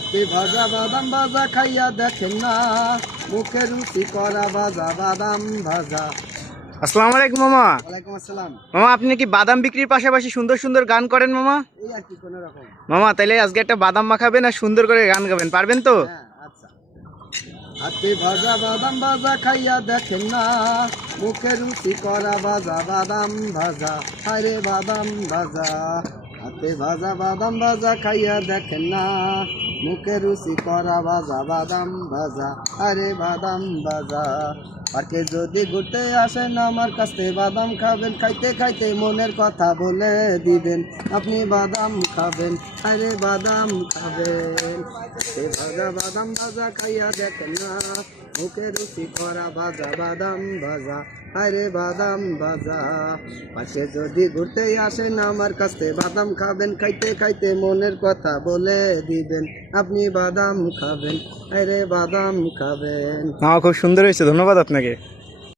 হাতে ভাজা বাদাম ভাজা খাইয়া দেখেন না, মুখে রুচি করা ভাজা বাদাম ভাজা। আসসালামু আলাইকুম মামা। ওয়ালাইকুম আসসালাম। মামা আপনি কি বাদাম বিক্রির পাশাপাশি সুন্দর সুন্দর গান করেন মামা? এই আর কি কোনো রকম। মামা তাইলে আজকে একটা বাদাম মাখাবেন আর সুন্দর করে গান গাবেন, পারবেন তো? হ্যাঁ আচ্ছা। হাতে ভাজা বাদাম ভাজা খাইয়া দেখেন না, মুখে রুচি করা ভাজা বাদাম ভাজা, আরে বাদাম ভাজা। হাতে ভাজা বাদাম ভাজা খাইয়া দেখেন না, মুখে রুচি করা ভাজা বাদাম ভাজা, আরে বাদাম ভাজা। পার্কে যদি ঘুরতে আসেন আমার কাছে বাদাম খাবেন, খাইতে খাইতে মনের কথা বলে দিবেন, আপনি বাদাম খাবেন, আরে বাদাম খাবেন। হাতে ভাজা বাদাম ভাজা খাইয়া দেখেন না, মুখে রুচি করা ভাজা বাদাম ভাজা, আরে বাদাম ভাজা। পাশে যদি ঘুরতে আসেন আমার কাছে বাদাম খাবেন, খাইতে খাইতে মনের কথা বলে দিবেন, আপনি বাদাম খাবেন, আরে বাদাম খাবেন। মামা খুব সুন্দর হয়েছে, ধন্যবাদ আপনাকে।